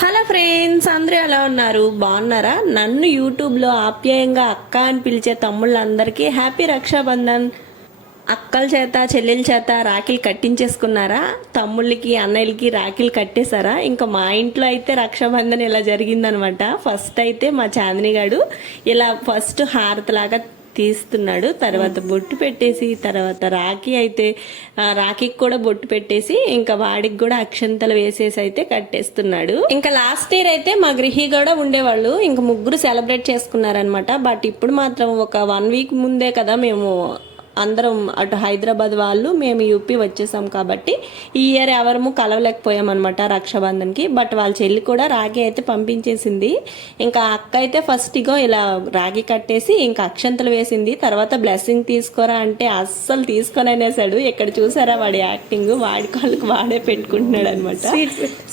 Hello friends, అందరూ ఎలా ఉన్నారు? బాగున్నారా? నన్ను యూట్యూబ్లో ఆప్యాయంగా అక్క అని పిలిచే తమ్ముళ్ళందరికీ హ్యాపీ రక్షాబంధన్. అక్కల చేత చెల్లెల చేత రాఖీలు కట్టించేసుకున్నారా? తమ్ముళ్ళకి అన్నయ్యలకి రాఖీలు కట్టేశారా? ఇంకా మా ఇంట్లో అయితే రక్షాబంధన్ ఇలా జరిగిందనమాట. ఫస్ట్ అయితే మా చాందిని గాడు ఇలా ఫస్ట్ హారతిలాగా తీస్తున్నాడు, తర్వాత బొట్టు పెట్టేసి, తర్వాత రాఖీ అయితే రాఖీకి కూడా బొట్టు పెట్టేసి, ఇంకా వాడికి కూడా అక్షంతలు వేసేసి అయితే కట్టేస్తున్నాడు. ఇంకా లాస్ట్ ఇయర్ అయితే మా గృహి కూడా ఉండేవాళ్ళు, ఇంకా ముగ్గురు సెలబ్రేట్ చేసుకున్నారనమాట. బట్ ఇప్పుడు మాత్రం ఒక 1 వీక్ ముందే కదా మేము అందరం అటు హైదరాబాద్ వాళ్ళు మేము యూపీ వచ్చేసాం కాబట్టి ఈ ఇయర్ ఎవరము కలవలేకపోయాం అనమాట రక్షాబంధన్కి. బట్ వాళ్ళ చెల్లి కూడా రాఖీ అయితే పంపించేసింది. ఇంకా అక్క అయితే ఫస్ట్ ఇగో ఇలా రాఖీ కట్టేసి ఇంకా అక్షంతలు వేసింది. తర్వాత బ్లెస్సింగ్ తీసుకోరా అంటే అస్సలు తీసుకొని అనేసాడు. ఇక్కడ చూసారా వాడి యాక్టింగ్, వాడి కాళ్ళకి వాడే పెట్టుకుంటున్నాడు అనమాట.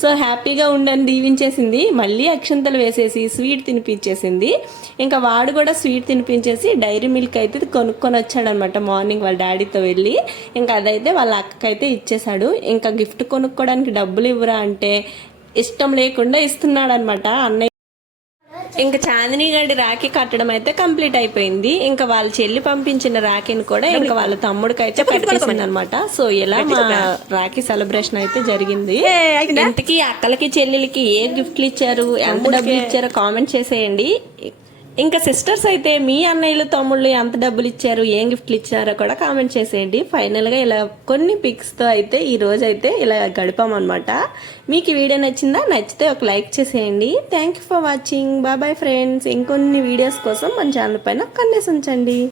సో హ్యాపీగా ఉండని దీవించేసింది, మళ్ళీ అక్షంతలు వేసేసి స్వీట్ తినిపించేసింది. ఇంకా వాడు కూడా స్వీట్ తినిపించేసి డైరీ మిల్క్ అయితే కొనుక్కొని వచ్చాడనమాట మార్నింగ్ వాళ్ళ డాడీతో వెళ్ళి. ఇంకా అదైతే వాళ్ళ అక్కకైతే ఇచ్చేసాడు. ఇంకా గిఫ్ట్ కొనుక్కోవడానికి డబ్బులు ఇవ్వరా అంటే ఇష్టం లేకుండా ఇస్తున్నాడు అనమాట అన్నయ్య. ఇంకా చాందిని గడి రాఖీ కట్టడం అయితే కంప్లీట్ అయిపోయింది. ఇంకా వాళ్ళ చెల్లి పంపించిన రాఖీని కూడా ఇంకా వాళ్ళ తమ్ముడికి అయితే పెట్టేసింది అనమాట. సో ఇలా మా రాఖీ సెలబ్రేషన్ అయితే జరిగింది. ఇంతకీ అక్కలకి చెల్లెలకి ఏ గిఫ్ట్లు ఇచ్చారు, ఎంత డబ్బులు ఇచ్చారో కామెంట్ చేసేయండి. ఇంకా సిస్టర్స్ అయితే మీ అన్నయ్యలు తమ్ముళ్ళు ఎంత డబ్బులు ఇచ్చారు, ఏం గిఫ్ట్లు ఇచ్చారో కూడా కామెంట్ చేసేయండి. ఫైనల్గా ఇలా కొన్ని పిక్స్తో అయితే ఈ రోజు అయితే ఇలా గడిపామన్నమాట. మీకు ఈ వీడియో నచ్చిందా? నచ్చితే ఒక లైక్ చేసేయండి. Thank you for watching. Bye friends. ఇంకొన్ని వీడియోస్ కోసం మన ఛానల్ పైన కన్నేసి ఉంచండి.